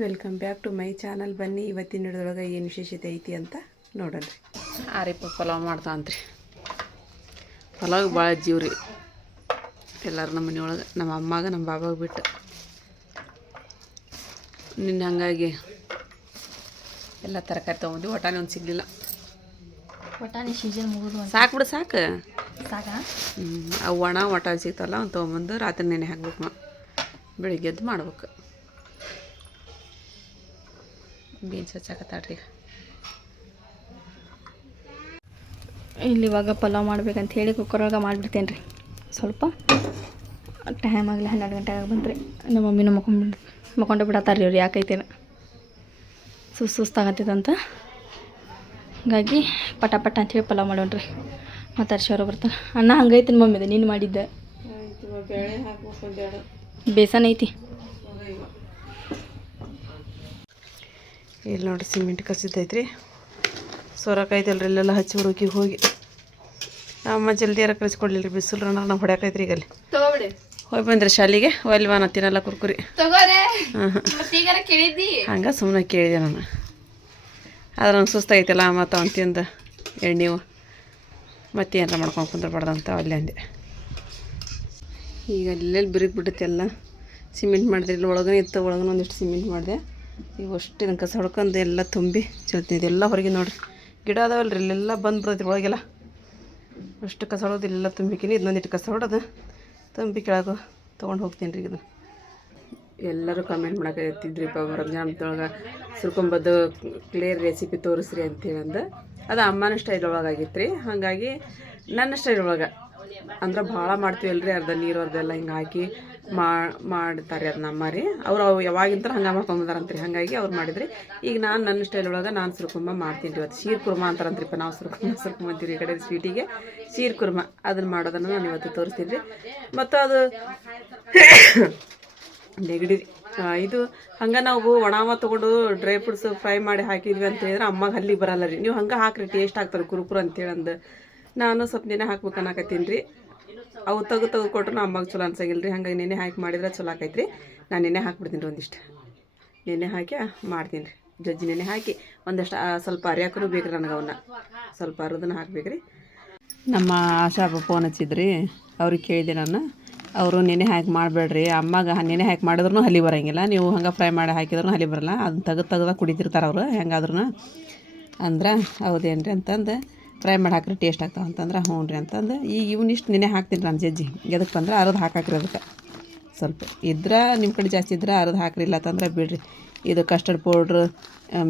Welcome back to my channel. ಬನ್ನಿ ಇವತ್ತಿನ ಹಿಡಿದೊಳಗೆ ಏನು ವಿಶೇಷತೆ ಐತಿ ಅಂತ ನೋಡೋಣ. ಆರಿಪ್ಪ ಪಲಾವ್ ಮಾಡ್ತಾವಂತ್ರಿ. ಪಲಾವ್ ಭಾಳ ಜೀವ್ರಿ ಎಲ್ಲರೂ ನಮ್ಮ ಮನೆಯೊಳಗೆ, ನಮ್ಮ ಅಮ್ಮಾಗ ನಮ್ಮ ಬಾಬಾಗ ಬಿಟ್ಟು. ನಿನ್ನೆ ಹಂಗಾಗಿ ಎಲ್ಲ ತರಕಾರಿ ತೊಗೊಂಡು ಒಟಾನೆ ಒಂದು ಸಿಗಲಿಲ್ಲ. ಒಟಾನೆ ಸೀಸನ್ ಮುಗಿದು ಸಾಕು ಬಿಡು, ಸಾಕು ಸಾಕಾ. ಅವು ಒಣ ಒಟಾನೆ ಸಿಗ್ತಾವಲ್ಲ ಅವ್ನು ತೊಗೊಂಬಂದು ರಾತ್ರಿ ನೆನೆ ಹಾಕ್ಬೇಕು. ಬೆಳಿಗ್ಗೆ ಎದ್ದು ಮಾಡ್ಬೇಕು. ಬೀನ್ಸ್ ಹಚ್ಚಾಕತ್ತಾಳ್ರಿ. ಇಲ್ಲಿ ಇವಾಗ ಪಲಾವ್ ಮಾಡ್ಬೇಕಂತ ಹೇಳಿ ಕುಕ್ಕರೊಳಗೆ ಮಾಡಿಬಿಡ್ತೇನೆ ರೀ. ಸ್ವಲ್ಪ ಟೈಮ್ ಆಗಲಿ 12 ಗಂಟೆಗೆ ಬಂದ್ರಿ. ನಮ್ಮ ಮಮ್ಮಿನೂ ಮಕ್ಕೊಂಡು ಬಿಡತ್ತಾರ ರೀ. ಅವ್ರು ಯಾಕೈತೇನ ಸುಸ್ತಾಗತ್ತೈತಂತ, ಹಾಗಾಗಿ ಪಟ ಅಂತೇಳಿ ಪಲಾವ್ ಮಾಡೋಣ್ರಿ. ಮತ್ತು ಅರ್ಶವ್ರು ಬರ್ತಾರೆ. ಅನ್ನ ಹಂಗೈತಿ ಮಮ್ಮಿದೆ ನೀನು ಮಾಡಿದ್ದೆ. ಬೇಳೆ ಹಾಕ್ಬೇಕು, ಬೇಸನ್ ಐತಿ. ಇಲ್ಲಿ ನೋಡಿರಿ ಸಿಮೆಂಟ್ ಕಸಿದೈತ್ರಿ. ಸೋರಕಾಯ್ತಲ್ರಿ ಇಲ್ಲೆಲ್ಲ ಹಚ್ಚಿ ಹುಡುಕಿ ಹೋಗಿ ಅಮ್ಮ ಜಲ್ದಿಯಾರ ಕಳಿಸ್ಕೊಡ್ಲಿಲ್ಲ ರೀ. ಬಿಸಿಲು ನಾವು ಹೊಡ್ಯಾಕೈತ್ರಿ. ಈಗ ಅಲ್ಲಿ ತಗೋಬಿಡಿ. ಹೋಗಿ ಬಂದ್ರಿ ಶಾಲಿಗೆ. ಒಲ್ವಾ ನಾ ತಿನ್ನಲ್ಲ ಕುರ್ಕುರಿ. ಹಂಗೆ ಸುಮ್ಮನೆ ಕೇಳಿದೆ ನಾನು. ಆದ್ರೆ ನಂಗೆ ಸುಸ್ತಾಗೈತಿಲ್ಲ ಮತ್ತು ಅವ್ನು ತಿಂದು ಎಣ್ಣೆವು ಮತ್ತೆ ಏನಾರ ಮಾಡ್ಕೊಂಡು ಕುಂದ್ರಬಾರ್ದಂತ ಅಲ್ಲಿ ಅಂದೆ. ಈಗ ಅಲ್ಲೆಲ್ಲಿ ಬಿರುಕು ಬಿಡುತ್ತೆ ಎಲ್ಲ. ಸಿಮೆಂಟ್ ಮಾಡಿದೆ. ಇಲ್ಲಿ ಒಳಗನೆ ಇತ್ತು, ಒಳಗನೆ ಒಂದಿಷ್ಟು ಸಿಮೆಂಟ್ ಮಾಡಿದೆ. ಈಗ ಅಷ್ಟು ಇದನ್ನು ಕಸ ಹೊಡ್ಕೊಂಡು ಎಲ್ಲ ತುಂಬಿ ಚೆಲ್ತೀನಿ. ಇದೆಲ್ಲ ಹೊರಗೆ ನೋಡಿರಿ, ಗಿಡ ಅದಾವಲ್ರಿ ಇಲ್ಲೆಲ್ಲ ಬಂದು ಬಿಡೋದ್ರಿ ಒಳಗೆಲ್ಲ. ಅಷ್ಟು ಕಸ ಹೊಡೋದು ಇಲ್ಲೆಲ್ಲ ತುಂಬಿಕಿನಿ. ಇದನ್ನೊಂದಿಟ್ಟು ಕಸ ಹೊಡೋದು ತುಂಬಿ ಕೆಳಗೆ ತೊಗೊಂಡು ಹೋಗ್ತೀನಿ ರೀ. ಇದು ಎಲ್ಲರೂ ಕಮೆಂಟ್ ಮಾಡಕತ್ತಿದ್ರಿಪ್ಪ ರಂಜಾನದೊಳಗೆ ಸುರ್ಕೊಂಬದ್ದು ಕ್ಲಿಯರ್ ರೆಸಿಪಿ ತೋರಿಸ್ರಿ ಅಂತೇಳಿ ಅಂದು. ಅದು ಅಮ್ಮನ ಸ್ಟೈಲ್ ಒಳಗಾಗಿತ್ತು ರೀ. ಹಾಗಾಗಿ ನನ್ನ ಸ್ಟೈಲ್ ಒಳಗೆ ಅಂದ್ರೆ ಭಾಳ ಮಾಡ್ತೀವಲ್ರಿ. ಅರ್ಧ ನೀರು ಅರ್ಧೆಲ್ಲ ಹಿಂಗೆ ಹಾಕಿ ಮಾಡ್ತಾರೆ ಅದನ್ನ ಅಮ್ಮ ರೀ. ಅವ್ರು ಯಾವಾಗಿಂತ ಹಂಗೆ ಮಾಡ್ಕೊಂಬಂದಾರಂತ್ರಿ. ಹಾಗಾಗಿ ಅವ್ರು ಮಾಡಿದ್ರಿ. ಈಗ ನಾನು ನನ್ನ ಸ್ಟೈಲ್ ಒಳಗೆ ನಾನು ಸುರ್ಕುಂಬ ಮಾಡ್ತೀನಿ ರೀ. ಇವತ್ತು ಶೀರ್ ಕುರ್ಮಾ ಅಂತಾರಂತ್ರಿಪ್ಪ. ನಾವು ಸುರ್ಕೊಂಬಂತೀವಿ ಈ ಕಡೆ ಸ್ವೀಟಿಗೆ ಶೀರ್ ಕುರ್ಮಾ. ಅದನ್ನು ಮಾಡೋದನ್ನು ನಾನು ಇವತ್ತು ತೋರಿಸ್ತೀನಿ ರೀ. ಮತ್ತು ಅದು ನೆಗಡಿ ಇದು ಹಂಗೆ ನಾವು ಒಣವ ತೊಗೊಂಡು ಡ್ರೈ ಫ್ರೂಟ್ಸ್ ಫ್ರೈ ಮಾಡಿ ಹಾಕಿದ್ವಿ ಅಂತ ಹೇಳಿದ್ರೆ ಅಮ್ಮಗೆ ಹಲ್ಲಿಗೆ ಬರಲ್ಲ ರೀ. ನೀವು ಹಂಗೆ ಹಾಕ್ರಿ, ಟೇಸ್ಟ್ ಆಗ್ತಾರೆ ಕುರುಕುರು ಅಂತೇಳಿ ಅಂದು ನಾನು ಸ್ವಲ್ಪ ನೆನೆ ಹಾಕ್ಬೇಕು ಅನ್ನಕತ್ತೀನಿ ರೀ. ಅವು ತೆಗೆದು ಕೊಟ್ರು ಅಮ್ಮಗೆ ಚಲೋ ಅನ್ಸಂಗಿಲ್ಲ ರೀ. ಹಾಗಾಗಿ ನೆನೆ ಹಾಕಿ ಮಾಡಿದ್ರೆ ಚಲೋ ಆಕೈತ್ರಿ. ನಾನು ನೆನೆ ಹಾಕ್ಬಿಡ್ತೀನಿ ರೀ. ಒಂದಿಷ್ಟು ನೆನೆ ಹಾಕಿ ಮಾಡ್ತೀನಿ ರೀ. ಜಜ್ಜಿ ನೆನೆ ಹಾಕಿ ಒಂದಷ್ಟು ಸ್ವಲ್ಪ ಅರಿಯಾಕೂ ಬೇಕು ರೀ. ನನಗೆ ಅವನ್ನ ಸ್ವಲ್ಪ ಅರದನ್ನ ಹಾಕ್ಬೇಕು ರೀ. ನಮ್ಮ ಆಶಾ ಫೋನ್ ಹಚ್ಚಿದ್ರಿ. ಅವ್ರಿಗೆ ಕೇಳಿದೆ ನಾನು. ಅವರು ನೆನೆ ಹಾಕಿ ಮಾಡಬೇಡ್ರಿ ಅಮ್ಮಗೆ. ನೆನೆ ಹಾಕಿ ಮಾಡಿದ್ರೂ ಹಲಿ ಬರೋಂಗಿಲ್ಲ, ನೀವು ಹಂಗೆ ಫ್ರೈ ಮಾಡಿ ಹಾಕಿದ್ರೂ ಹಲಿ ಬರೋಲ್ಲ, ಅದನ್ನ ತೆಗ್ದಾಗ ಕುಡಿತಿರ್ತಾರೆ ಅವರು ಹೆಂಗಾದ್ರೂ ಅಂದ್ರೆ. ಹೌದೇನು ರೀ ಅಂತಂದು ಫ್ರೈ ಮಾಡಿ ಹಾಕ್ರಿ ಟೇಸ್ಟ್ ಆಗ್ತಾವೆ ಅಂತಂದ್ರೆ ಹ್ಞೂ ರೀ ಅಂತಂದು. ಈಗ ಇವನಿಷ್ಟು ನೆನೆ ಹಾಕ್ತೀನಿ ನಾನು ಜಜ್ಜಿ. ಎದಕ್ಕೆ ಬಂದ್ರೆ ಅರದು ಹಾಕಾಕ್ರಿ. ಅದಕ್ಕೆ ಸ್ವಲ್ಪ ಇದ್ರೆ ನಿಮ್ಮ ಕಡೆ ಜಾಸ್ತಿ ಇದ್ರೆ ಅರದು ಹಾಕ್ರಿ, ಇಲ್ಲ ಅಂತಂದ್ರೆ ಬಿಡ್ರಿ. ಇದು ಕಸ್ಟರ್ಡ್ ಪೌಡ್ರ್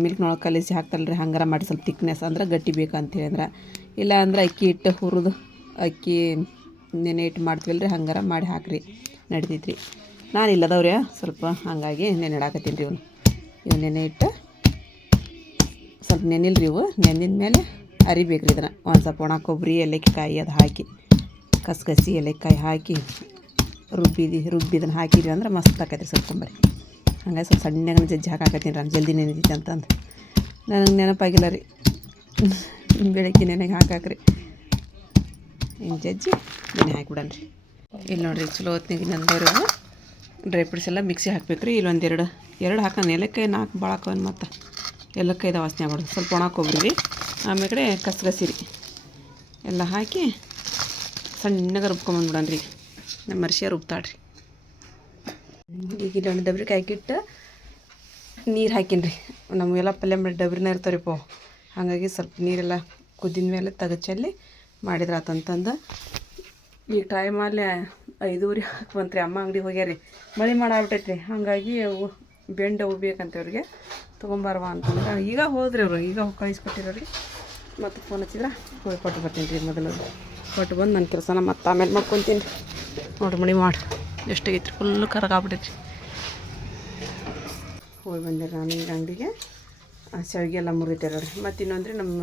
ಮಿಲ್ಕ್ನೊಳಗೆ ಕಲಿಸಿ ಹಾಕ್ತಲ್ಲ ರೀ, ಹಂಗಾರ ಮಾಡಿ ಸ್ವಲ್ಪ ತಿಕ್ನೆಸ್ ಅಂದ್ರೆ ಗಟ್ಟಿ ಬೇಕಂತೇಳಿ ಅಂದ್ರೆ. ಇಲ್ಲ ಅಂದ್ರೆ ಅಕ್ಕಿ ಹಿಟ್ಟು ಹುರಿದು ಅಕ್ಕಿ ನೆನೆ ಇಟ್ಟು ಮಾಡ್ತೀವಲ್ಲ ರೀ, ಹಂಗಾರ ಮಾಡಿ ಹಾಕ್ರಿ ನಡಿತೈತ್ರಿ. ನಾನು ಇಲ್ಲದವ್ರಿ ಸ್ವಲ್ಪ ಹಾಗಾಗಿ ನೆನೆ ಇಡಾಕತ್ತೀನಿ ರೀ. ಇವು ನೆನೆ ಇಟ್ಟು ಸ್ವಲ್ಪ ನೆನಿಲ್ರಿ. ಇವು ನೆನೆದ ಮೇಲೆ ಅರಿಬೇಕು ರೀ. ಇದನ್ನು ಒಂದು ಸ್ವಲ್ಪ ಒಣ ಕೊಬ್ಬರಿ ಏಲಕ್ಕಾಯಿ ಅದು ಹಾಕಿ ಕಸಗಸಿ ಏಲಕ್ಕಾಯಿ ಹಾಕಿ ರುಬ್ಬಿದನ್ನು ಹಾಕಿದ್ವಿ ಅಂದ್ರೆ ಮಸ್ತ್ ಆಕೈತೆ ರೀ ಸೊಪ್ಕೊಂಬರಿ. ಹಂಗಾಗಿ ಸ್ವಲ್ಪ ಸಣ್ಣಗೆ ಜಜ್ಜಿ ಹಾಕಾಕತ್ತೀನಿ ನಾನು, ಜಲ್ದಿ ನೆನೆದೈತೆ ಅಂತಂದು. ನನಗೆ ನೆನಪಾಗಿಲ್ಲ ರೀ. ಬೆಳಗ್ಗೆ ನೆನೆಗೆ ಹಾಕಾಕ್ರಿ. ಹಿಂಗೆ ಜಜ್ಜಿ ನೆನೆ ಹಾಕಿಬಿಡನ್ರಿ. ಇಲ್ಲಿ ನೋಡಿರಿ ಚಲೋ ಹೊತ್ತಿನಾಗ ನಂದವ್ರಿಗೂ ಡ್ರೈ ಫ್ರೂಟ್ಸ್ ಎಲ್ಲ ಮಿಕ್ಸಿ ಹಾಕ್ಬೇಕು ರೀ. ಇಲ್ಲೊಂದು ಎರಡು ಹಾಕೋಣ. ಏಲಕ್ಕಾಯಿ 4 ಭಾಳ ಹಾಕೋನ್. ಮತ್ತು ಏಲಕ್ಕಾಯ್ದು ವಾಸನೆ ಆಗ್ಬಾರ್ದು. ಸ್ವಲ್ಪ ಒಣ ಕೊಬ್ಬರಿ ರೀ, ಆಮೇಲೆ ಕಡೆ ಕಸಗಸಿ ರೀ ಎಲ್ಲ ಹಾಕಿ ಸಣ್ಣಗೆ ರುಬ್ಕೊಂಬಂದ್ಬಿಡನ್ರಿ. ನಮ್ಮ ಮರ್ಷಿಯ ರುಬ್ತಾಳ್ರಿ. ಈಗ ಇಲ್ಲೊಂದು ಡಬ್ರಿಗೆ ಹಾಕಿಟ್ಟು ನೀರು ಹಾಕೀನಿ ರೀ. ನಮಗೆಲ್ಲ ಪಲ್ಯ ಮಾಡಿ ಡಬ್ರಿನ ಇರ್ತಾವ್ರಿಪ್ಪ. ಹಾಗಾಗಿ ಸ್ವಲ್ಪ ನೀರೆಲ್ಲ ಕುದ್ದಿದ ಮೇಲೆ ತಗಚಲ್ಲಿ ಮಾಡಿದ್ರೆ ಆತಂತಂದು. ಈಗ ಟೈಮಲ್ಲಿ 5:30 ಹಾಕುವಂತ್ರಿ. ಅಮ್ಮ ಅಂಗಡಿಗೆ ಹೋಗ್ಯಾರಿ. ಮಳೆ ಮಾಡಾಗ್ಬಿಟ್ಟೈತ್ರಿ. ಹಾಗಾಗಿ ಅವು ಬೆಂಡವು ಬೇಕಂತವ್ರಿಗೆ ತೊಗೊಂಬಾರವ ಅಂತಂದ್ರೆ ಈಗ ಹೋದ್ರಿ ಅವರು. ಈಗ ಕಳಿಸ್ಕೊಟ್ಟಿರೋರಿಗೆ ಮತ್ತು ಫೋನ್ ಹಚ್ಚಿದ್ರೆ ಹೋಗಿ ಕೊಟ್ಟು ಬರ್ತೀನಿ ರೀ. ಮೊದಲು ಕೊಟ್ಟು ಬಂದು ನನ್ನ ಕೆಲಸನ ಮತ್ತು ಆಮೇಲೆ ಮಾಡ್ಕೊತೀನಿ ರೀ. ನೋಡ್ರಿ ಮಣಿ ಮಾಡಿ ಎಷ್ಟಾಗೈತ್ರಿ. ಫುಲ್ಲು ಕರಗಾಗ್ಬಿಟ್ಟೈತ್ರಿ. ಹೋಗಿ ಬಂದಿರಿ ನಾನು ಈಗ ಅಂಗಡಿಗೆ. ಶಾವಿಗೆ ಎಲ್ಲ ಮುರಿತಾರೆ ರೀ. ಮತ್ತು ಇನ್ನೊಂದು ರೀ ನಮ್ಮ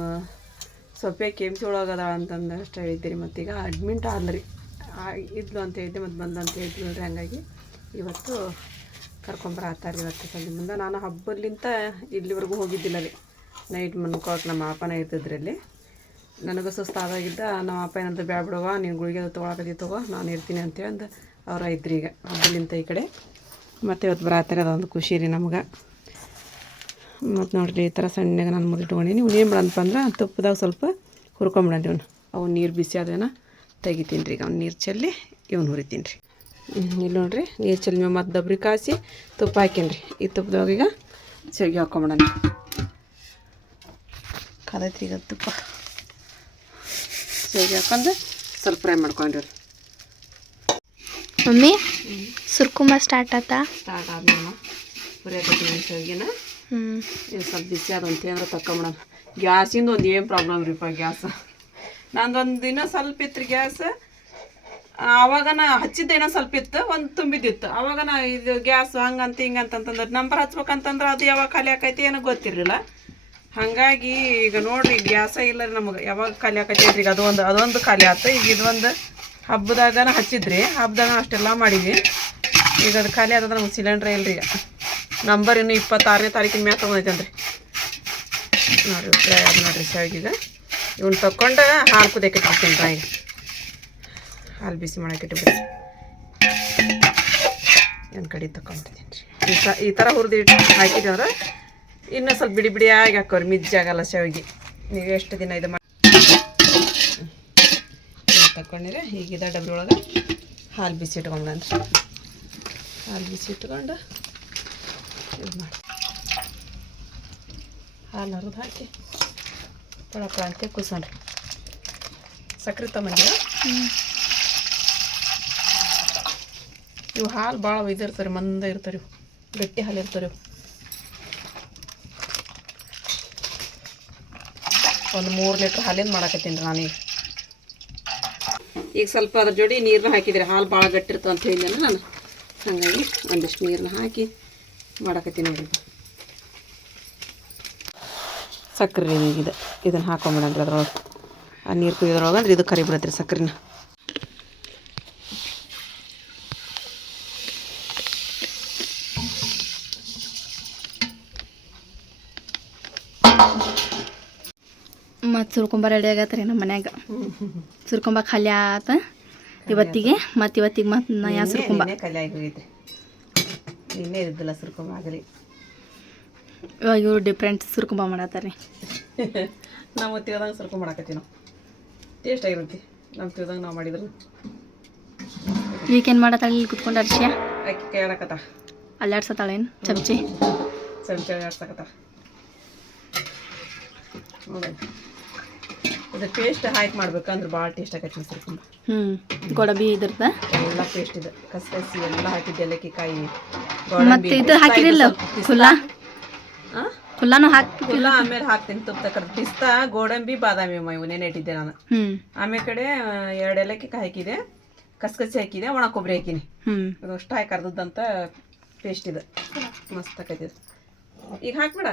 ಸೊಪ್ಪೆ KMC ಒಳಗದ ಅಂತಂದು ಅಷ್ಟು ಹೇಳಿದ್ದೀರಿ. ಮತ್ತೀಗ ಅಡ್ಮಿಂಟ್ ಆದ್ರಿ ಇದ್ಲು ಅಂತ ಹೇಳಿದ್ದೆ, ಮತ್ತು ಬಂದು ಅಂತ ಹೇಳಿದ್ವಿ ನೋಡ್ರಿ. ಹಾಗಾಗಿ ಇವತ್ತು ಕರ್ಕೊಂಬರತ್ತಾರೆ ಇವತ್ತು ಸಂಜೆ ಮುಂದೆ. ನಾನು ಹಬ್ಬಲಿಂತ ಇಲ್ಲಿವರೆಗೂ ಹೋಗಿದ್ದಿಲ್ಲ ರೀ. ನೈಟ್ ಮನ್ಕೋಕೆ ನಮ್ಮ ಅಪ್ಪನ ಇರ್ತಿದ್ರಲ್ಲಿ. ನನಗೂ ಸುಸ್ತಾದಾಗಿದ್ದ ನಮ್ಮ ಅಪ್ಪ ಏನಂತ ಬ್ಯಾಡ ಬಿಡವ, ನೀನು ಗುಳಿಗೆ ತೊಗೊಳಕತ್ತಿ ತಗೋ, ನಾನು ಇರ್ತೀನಿ ಅಂತೇಳಿ ಅಂದು ಅವ್ರು ಇದ್ರಿ. ಈಗ ಹಬ್ಬಲಿಂತ ಈ ಕಡೆ ಮತ್ತು ಇವತ್ತು ಬರತ್ತಾರೆ. ಅದೊಂದು ಖುಷಿ ರೀ ನಮ್ಗೆ. ಮತ್ತು ನೋಡಿರಿ ಈ ಥರ ಸಣ್ಣಗೆ ನಾನು ಮುರಿಟ್ಕೊಂಡಿ ನೀವು ಏನು ಮಾಡಂತಪ್ಪ ಅಂದ್ರೆ ತುಪ್ಪದಾಗ ಸ್ವಲ್ಪ ಹುರ್ಕೊಂಬಿಡಂರಿ ಇವ್ನು ಅವು ನೀರು ಬಿಸಿ ಆದೇನ ತೆಗಿತೀನಿ ರೀ ಈಗ ಅವ್ನು ನೀರು ಚೆಲ್ಲಿ ಇವ್ನು ಹುರಿತೀನಿ ರೀ ಇಲ್ಲಿ ನೋಡಿರಿ ನೀರು ಚೆಲ್ಲಿ ಮೇಲೆ ಮತ್ತು ದಬ್ರಿ ಕಾಸಿ ತುಪ್ಪ ಹಾಕೀನಿ ರೀ ಈ ತುಪ್ಪದಾಗ ಈಗ ಶಾವಿಗೆ ಹಾಕ್ಕೊಂಬಿಡೋಣ ಕಾದೈತ್ರಿ ಈಗ ತುಪ್ಪ ಶಾವಿಗೆ ಹಾಕೊಂಡು ಸ್ವಲ್ಪ ಫ್ರೈ ಮಾಡ್ಕೊಂಡ್ರಿ ಮಮ್ಮಿ ಸುರ್ಕುಂಬ ಸ್ಟಾರ್ಟ್ ಆತಾ ಸ್ಟಾರ್ಟ್ ಆದ್ಮೇಲೆ ಹುರಿಯಾಕತ್ತೀನಿ ಶಾವಿಗೆನ ಇದು ಸ್ವಲ್ಪ ಬಿಸಿ ಆದ ಅಂತೇಂದ್ರೆ ತಕೊಂಬಿಡೋಣ ಗ್ಯಾಸಿಂದ ಒಂದು ಏನು ಪ್ರಾಬ್ಲಮ್ ರೀಪ್ಪ ಗ್ಯಾಸ್ ನಂದೊಂದು ದಿನ ಸ್ವಲ್ಪ ಇತ್ತು ರೀ ಗ್ಯಾಸ್ ಆವಾಗ ನಾ ಹಚ್ಚಿದ್ದ ಏನೋ ಸ್ವಲ್ಪ ಇತ್ತು ಒಂದು ತುಂಬಿದ್ದಿತ್ತು ಆವಾಗ ನಾ ಇದು ಗ್ಯಾಸ್ ಹಂಗಂತ ಹಿಂಗಂತಂದ್ರೆ ನಂಬರ್ ಹಚ್ಬೇಕಂತಂದ್ರೆ ಅದು ಯಾವಾಗ ಖಾಲಿ ಆಕೈತಿ ಏನೋ ಗೊತ್ತಿರಲಿಲ್ಲ ಹಾಗಾಗಿ ಈಗ ನೋಡಿರಿ ಗ್ಯಾಸ ಇಲ್ಲ ರೀ ನಮಗೆ ಯಾವಾಗ ಖಾಲಿ ಆಕೈತಿ ಈಗ ಅದೊಂದು ಖಾಲಿ ಆಯ್ತು ಈಗ ಇದೊಂದು ಹಬ್ಬದಾಗನ ಹಚ್ಚಿದ್ರಿ ಹಬ್ಬದಾಗ ಅಷ್ಟೆಲ್ಲ ಮಾಡಿದ್ವಿ ಈಗ ಅದು ಖಾಲಿ ಆದ್ರೆ ನಮ್ಗೆ ಸಿಲಿಂಡ್ರೇ ಇಲ್ಲರಿ ಈಗ ನಂಬರ್ ಇನ್ನು 26ನೇ ತಾರೀಕಿನ ಮ್ಯಾಲೆ ತೊಗೊಂಡೈತೇನ್ರಿ ನೋಡಿರಿ ಫ್ರೈ ಅದು ನೋಡಿರಿ ಶಾವಿಗೆ ಇವ್ನು ತಗೊಂಡು ಹಾಲು ಕುದಿಯಕ್ಕೆ ಇಟ್ಟಿರ್ತೀನಿ ರೀ ಈಗ ಹಾಲು ಬಿಸಿ ಮಾಡೋಕೆ ಇಟ್ಬಿಡಿ ಒಂದು ಕಡೆ ತಗೊಂಡ್ಬಿಡ್ತೀನಿ ರೀ ಈ ಥರ ಹುರಿದು ಹಾಕಿದ್ವಿ ಅಂದ್ರೆ ಇನ್ನೂ ಸ್ವಲ್ಪ ಬಿಡಿ ಬಿಡಿಯಾಗಿ ಹಾಕೋರಿ ಮಿಜ್ಜಾಗಲ್ಲ ಶಾವಿಗೆ ನೀವು ಎಷ್ಟು ದಿನ ಇದು ಮಾಡಿ ತಗೊಂಡಿರಿ ಈಗಿದ ಡಬ್ರಿ ಒಳಗೆ ಹಾಲು ಬಿಸಿ ಇಟ್ಕೊಂಡ್ರಿ ಹಾಲು ಬಿಸಿ ಇಟ್ಕೊಂಡು ಇದು ಮಾಡಿ ಹಾಲು ಹರಿದು ಹಾಕಿ ಪಳಪಳ ಅಂತ ಕುಸೋಣ್ರಿ ಸಕ್ಕರೆ ತಗೊಂಡಿರ ಇವು ಹಾಲು ಭಾಳ ಇದಿರ್ತಾರೆ ಮಂದ ಇರ್ತಾರೆ ಇವು ಗಟ್ಟಿ ಹಾಲು ಇರ್ತಾರೆ ಇವು ಒಂದು 3 ಲೀಟ್ರ್ ಹಾಲಿಂದ ಮಾಡಾಕತ್ತೀನಿ ರೀ ನಾನೀಗ ಈಗ ಸ್ವಲ್ಪ ಅದ್ರ ಜೋಡಿ ನೀರನ್ನ ಹಾಕಿದ್ರೆ ಹಾಲು ಭಾಳ ಗಟ್ಟಿರ್ತವೆ ಅಂತ ಹೇಳಿದ್ನಲ್ಲ ನಾನು ಹಾಗಾಗಿ ಒಂದಿಷ್ಟು ನೀರನ್ನ ಹಾಕಿ ಮಾಡಾಕತ್ತೀನಿ ನೋಡ್ರಿ ಸಕ್ಕರೆ ಇದು ಇದನ್ನು ಹಾಕೊಂಬಿಡನ್ರಿ ಅದ್ರೊಳಗೆ ಆ ನೀರು ಕುಯ್ಯೋದ್ರೊಳಗೆ ಅಂದ್ರೆ ಇದು ಕರಿ ಬಿಡತ್ರಿ ಸಕ್ಕರೆನ ಮತ್ತು ಸುರ್ಕೊಂಬ ರೆಡಿ ಆಗತ್ತೆ ನಮ್ಮ ಮನ್ಯಾಗ ಸುರ್ಕೊಂಬ ಖಾಲಿ ಆತ ಇವತ್ತಿಗೆ ಮತ್ತು ನಾ ಯಾ ಸುರ್ಕೊಂಬ ಖಾಲಿ ಆಗಿ ಹೋಗೈತ್ರಿ ನಿನ್ನೆ ಇದ್ದಿಲ್ಲ ಸುರ್ಕೊಂಬ ಆಗಲಿ ಇವಾಗ ಇವ್ರು ಡಿಫ್ರೆಂಟ್ ಸುರ್ಕೊಂಬ ಮಾಡತ್ತಾರೆ ನಾವು ತಿಳ್ದಂಗೆ ಸುರ್ಕೊಂಬ ಮಾಡಾಕತ್ತೀವಿ ನಾವು ಟೇಸ್ಟ್ ಆಗಿರುತ್ತೆ ನಮ್ಮ ತಿಳ್ದಂಗೆ ನಾವು ಮಾಡಿದ್ರು ಈಗೇನು ಮಾಡತ್ತಾಳೆ ಇಲ್ಲಿ ಕುತ್ಕೊಂಡು ಅರ್ಶಿಯ ಅಕ್ಕಿ ಕೈ ಆಡಕತ್ತ ಅಲ್ಲಾಡ್ಸತ್ತಾಳೇನು ಚಮಚಿ ಆಡ್ಸಕತ್ತ ನೋಡಿ ಇದು ಪೇಸ್ಟ್ ಹಾಕಿ ಮಾಡ್ಬೇಕಂದ್ರೆ ಭಾಳ ಟೇಸ್ಟ್ ಆಕೈತಿ ಸುರ್ಕೊಂಬ ಗೋಡಂಬಿ ಇದ್ರದ ಎಲ್ಲ ಪೇಸ್ಟ್ ಇದೆ ಕಸಕಸಿ ಎಲ್ಲ ಹಾಕಿದ್ದೆ ಏಲಕ್ಕಿ ಕಾಯಿ ಮತ್ತೆ ಇದು ಹಾಕಿರಿಲ್ಲ ಖುಲ್ಲಾ ಖುಲ್ಲಾನು ಖುಲ್ಲ ಆಮೇಲೆ ಹಾಕ್ತೀನಿ ತುಪ್ಪ ತಕ್ಕಂಡು ಪಿಸ್ತಾ ಗೋಡಂಬಿ ಬಾದಾಮಿ ಇವು ನೆನೆ ಇಟ್ಟಿದ್ದೆ ನಾನು ಆಮೇಲೆ ಕಡೆ 2 ಏಲಕ್ಕಿ ಕಾಯಿ ಹಾಕಿದೆ ಕಸಕಸಿ ಹಾಕಿದೆ ಒಣ ಕೊಬ್ಬರಿ ಹಾಕಿನಿ ಇದು ಅಷ್ಟು ಹಾಕಿ ಅರ್ಧದಂತ ಪೇಸ್ಟ್ ಇದೆ ಮಸ್ತ್ ಆಕೈತಿ ಈಗ ಹಾಕ್ಬೇಡ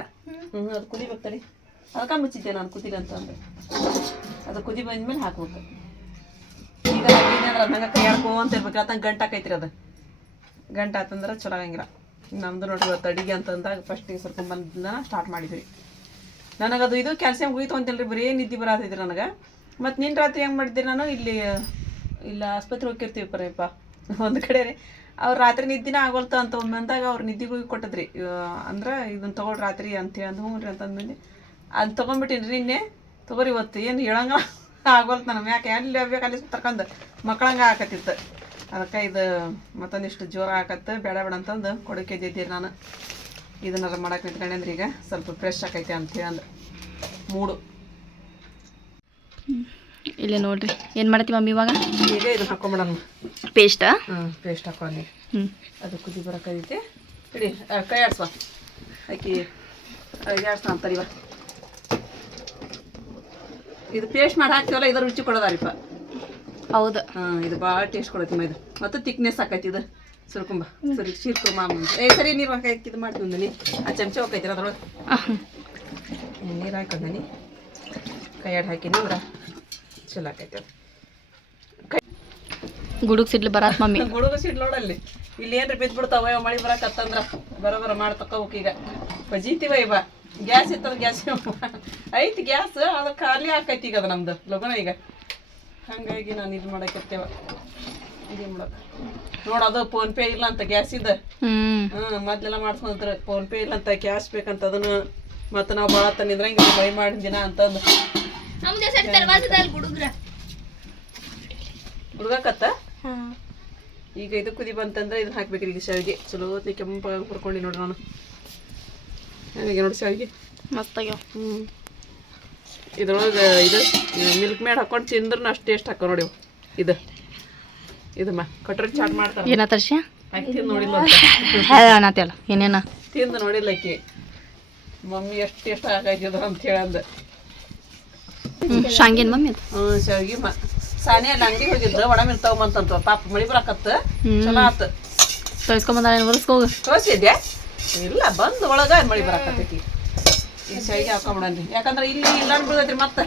ಅದು ಕುದಿಬೇಕು ತಡಿ ಅದಕ್ಕೆ ಮುಚ್ಚಿದ್ದೆ ನಾನು ಕುದಿಲ್ಲ ಅಂತ ಅಂದ್ರೆ ಅದು ಕುದಿ ಬಂದ್ಮೇಲೆ ಹಾಕ್ಬೇಕು ಈಗ ಹಂಗೆ ಕೈ ಆಡ್ಕೊಂತ ಇರ್ಬೇಕು ಅದಂಗೆ ಗಂಟು ಹಾಕೈತ್ರಿ ಅದು ಗಂಟು ಆತಂದ್ರೆ ಚಲೋ ಆಗಂಗಿಲ್ಲ ನಮ್ದು ನೋಡ್ರಿ ಇವತ್ತು ಅಡಿಗೆ ಅಂತಂದಾಗ ಫಸ್ಟಿಗೆ ಸರ್ಕೊಂಬಂದ ಸ್ಟಾರ್ಟ್ ಮಾಡಿದ್ವಿ ನನಗದು ಇದು ಕ್ಯಾಲ್ಸಿಯಂ ಹೋಯ್ತು ಅಂತಲ್ರಿ ಬರೀ ನಿದ್ದೆ ಬರತ್ತಿದ್ರಿ ನನಗೆ ಮತ್ತು ನಿನ್ನ ರಾತ್ರಿ ಹೆಂಗೆ ಮಾಡಿದ್ದೆ ನಾನು ಇಲ್ಲ ಆಸ್ಪತ್ರೆ ಹೋಗಿರ್ತೀವಿ ಪರಪ್ಪ ಒಂದು ಕಡೆ ರೀ ಅವ್ರು ರಾತ್ರಿ ನಿದ್ದಿನ ಆಗೋಲ್ತ ಅಂತ ಅಂದಾಗ ಅವ್ರು ನಿದ್ದೆ ಹೋಗಿ ಕೊಟ್ಟದ್ರಿ ಅಂದ್ರೆ ಇದನ್ನು ತೊಗೊಳ್ರಿ ರಾತ್ರಿ ಅಂತೇಳಿ ಅಂದು ಹ್ಞೂ ರೀ ಅಂತಂದ್ಮೇಲೆ ಅದು ತೊಗೊಂಡ್ಬಿಟ್ಟಿನಿ ನಿನ್ನೆ ತೊಗೊರಿ ಇವತ್ತು ಏನು ಹೇಳಂಗ ಆಗೋಲ್ತು ನನಗೆ ಯಾಕೆ ಎಲ್ಲಿ ಬೇಕು ಅಲ್ಲಿ ತಗೊಂಡು ಮಕ್ಕಳಂಗೆ ಹಾಕತ್ತಿತ್ತು ಅದಕ್ಕೆ ಇದು ಮತ್ತೊಂದಿಷ್ಟು ಜೋರ ಹಾಕತ್ತೆ ಬೇಡ ಬೇಡ ಅಂತಂದು ಕೊಡೋಕೆದ್ದಿದ್ದೀರಿ ನಾನು ಇದನ್ನೆಲ್ಲ ಮಾಡಕ್ಕೆ ನಿಂತ್ಕೊಂಡ್ರೆ ಈಗ ಸ್ವಲ್ಪ ಫ್ರೆಶ್ ಆಕೈತೆ ಅಂತೇಳಿ ಅಂದ್ರೆ ಮೂಡು ಇಲ್ಲಿ ನೋಡ್ರಿ ಏನು ಮಾಡ್ತೀವಿ ಮಮ್ಮಿ ಇವಾಗ ಈಗ ಇದನ್ನ ಹಾಕೊಂಬಿಡೋಣ ಪೇಸ್ಟಾ ಪೇಸ್ಟ್ ಹಾಕೊಳ್ಳಿ ಅದು ಕುದಿ ಬರೋಕೈತೆ ಇಡಿ ಕೈ ಆಡ್ಸುವ ಆಕಿ ಆಡ್ಸ ಅಂತಾರೆ ಇವ ಇದು ಪೇಸ್ಟ್ ಮಾಡಿ ಹಾಕ್ತೀವಲ್ಲ ಇದ್ರ ರುಚಿ ಕೊಡೋದಾರಿಪ್ಪ ಹೌದು ಇದು ಭಾಳ ಟೇಸ್ಟ್ ಕೊಡತ್ತಿ ಇದು ಮತ್ತು ತಿಕ್ನೆಸ್ ಆಕೈತಿ ಇದು ಸುರ್ಕುಂಬ ಸರಿ ಶೀರ್ಕುಂಬ ಸರಿ ನೀರು ಹಾಕಿ ಇದು ಮಾಡ್ತೀನಿ ಬಂದನಿ ಆ ಚಮಚ ಹೋಗೈತಿರ ಅದ್ರೊಳಗೆ ನೀರು ಹಾಕೊಂಡನಿ ಕೈ ಆಡ್ ಹಾಕಿನಿ ಅಂದ್ರೆ ಚಲೋ ಆಕೈತಿ ಅದು ಗುಡುಗ್ ಸಿಡ್ಲು ಬರತ್ ಮಮ್ಮಿ ಗುಡುಗು ಸಿಡ್ಲು ನೋಡಲ್ಲಿ ಇಲ್ಲಿ ಏನ್ರಿ ಬಿದ್ದುಬಿಡ್ತಾವ ಮಳೆ ಬರಕತ್ತಂದ್ರೆ ಬರೋಬರ ಮಾಡಿ ತಗೋಬೇಕು ಈಗ ಬಜೀತಿವ ಇವ ಗ್ಯಾಸ್ ಇತ್ತದ ಗ್ಯಾಸ್ ಐತಿ ಗ್ಯಾಸ್ ಅದು ಖಾಲಿ ಆಕೈತಿ ಈಗ ಅದು ನಮ್ದು ಲಗುನ ಈಗ ಹಾಗಾಗಿ ನಾನು ಇದು ಮಾಡಕತ್ತೇವ ಇದೇ ಮಾಡಕ್ಕೆ ನೋಡು ಅದು ಫೋನ್ ಪೇ ಇಲ್ಲ ಅಂತ ಗ್ಯಾಸ್ ಇದೆ ಮೊದ್ಲೆಲ್ಲ ಮಾಡ್ಸ್ಕೊಂಡ್ರೆ ಫೋನ್ ಪೇ ಇಲ್ಲ ಅಂತ ಕ್ಯಾಶ್ ಬೇಕಂತ ಅದನ್ನು ಮತ್ತೆ ನಾವು ಭಾಳ ತಂದಿದ್ರಂಗೆ ಬೈ ಮಾಡಿದ ದಿನ ಅಂತಂದು ಹುಡುಗಕತ್ತ ಈಗ ಇದು ಕುದಿ ಬಂತಂದ್ರೆ ಇದನ್ನ ಹಾಕ್ಬೇಕ್ರಿ ಈಗ ಶಾವಿಗೆ ಚಲೋ ಹೊತ್ತಿ ಕೆಂಪಾಗಿ ಹುರ್ಕೊಂಡು ನೋಡ್ರಿ ನಾನು ಹಾಗೆ ನೋಡಿ ಶಾವಿಗೆ ಮಸ್ತಾಗ್ಯಾವ. ಇದ್ರೊಳಗೆ ಇದು ಮಿಲ್ಕ್ ಮೇಡ್ ಹಾಕೊಂಡು ತಿಂದ್ರೂ ಅಷ್ಟು ಟೇಸ್ಟ್ ಹಾಕೋ ನೋಡಿ ಇದು ಇದಮ್ಮ ಕಟ್ರಿ ಚಾಟ್ ಮಾಡ್ತಾರೆ ಏನ ತರ್ಸಿ ಆಕಿ ತಿಂದು ನೋಡಿಲ್ಲ ಅನ್ನತ್ತಲ್ಲ ಏನೇನ ತಿಂದು ನೋಡಿಲ್ಲ ಆಕಿ ಮಮ್ಮಿ ಎಷ್ಟು ಟೇಸ್ಟ್ ಹಾಕಾಯ್ತಿದ್ರ ಅಂತ ಹೇಳಂದ. ಶಾಂಗಿನ ಮಮ್ಮಿ ಶಾವಿಗೆ ಸಾನಿ ಅಲ್ಲಿ ಅಂಗಡಿ ಹೋಗಿದ್ರು ಒಣ ಮೀನು ತಗೊಂಬಂತಂತ ಪಾಪ ಮಳಿ ಬರಾಕತ್ತ ಚಲೋ ಆತ ತೊಳ್ಸ್ಕೊಂಬಂದ ಹೊರಸ್ಕೋಗ ತೋರಿಸಿದ್ಯಾ ಇಲ್ಲ ಬಂದು ಒಳಗ ಮಳಿ ಬರಾಕತ್ತೈತಿ ಈ ಶಾವಿಗೆ ಹಾಕೊಂಬಿಡನ್ರಿ ಯಾಕಂದ್ರೆ ಇಲ್ಲಿ ಇಲ್ಲಾಂಡ್ ಬಿಡ್ತೈತ್ರಿ ಮತ್ತೆ